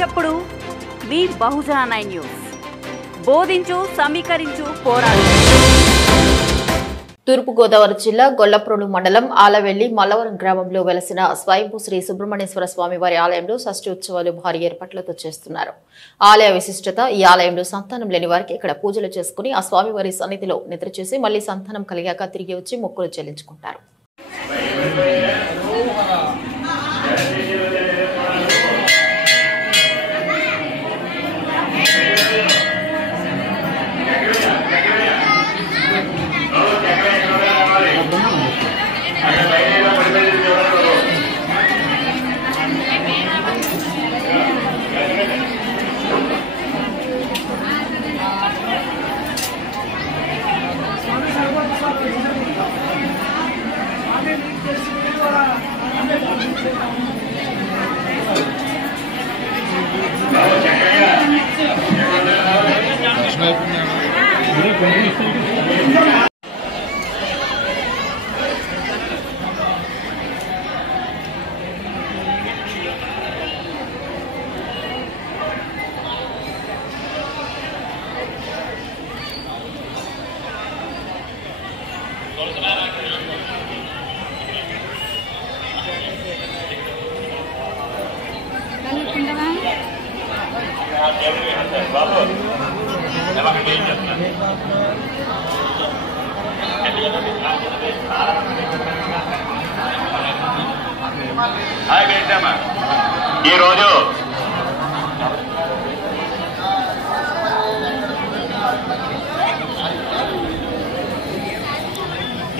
చప్పుడు మీ బహుజన 9 న్యూస్. బోధించు, సమీకరించు, పోరాడు. తూర్పుగోదావరి జిల్లా గొల్లప్రోలు మండలం ఆలవెల్లి మల్లవరం గ్రామంలో వెలసిన స్వయంభూ శ్రీ సుబ్రహ్మణ్యేశ్వర స్వామి వారి ఆలయంలో షష్ఠి ఉత్సవాలు భారీ ఏర్పాట్లతో చేస్తున్నారు. ఆలయ విశిష్టత ఈ ఆలయంలో సంతానం లేని వారికి ఇక్కడ పూజలు చేసుకుని ఆ స్వామివారి సన్నిధిలో నిద్ర చేసి మళ్లీ సంతానం కలిగాక తిరిగి వచ్చి మొక్కులు చెల్లించుకుంటారు.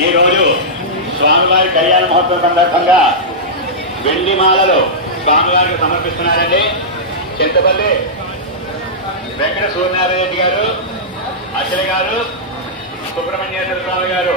ఈ రోజు స్వామివారి కళ్యాణ మహోత్సవం సందర్భంగా వెండి మాలలు స్వామివారికి సమర్పిస్తున్నారండి. చింతపల్లి వెంకట సూర్యనారాయణ రెడ్డి గారు, అచ్చయ్య గారు, సుబ్రహ్మణ్యేశ్వర స్వామి గారు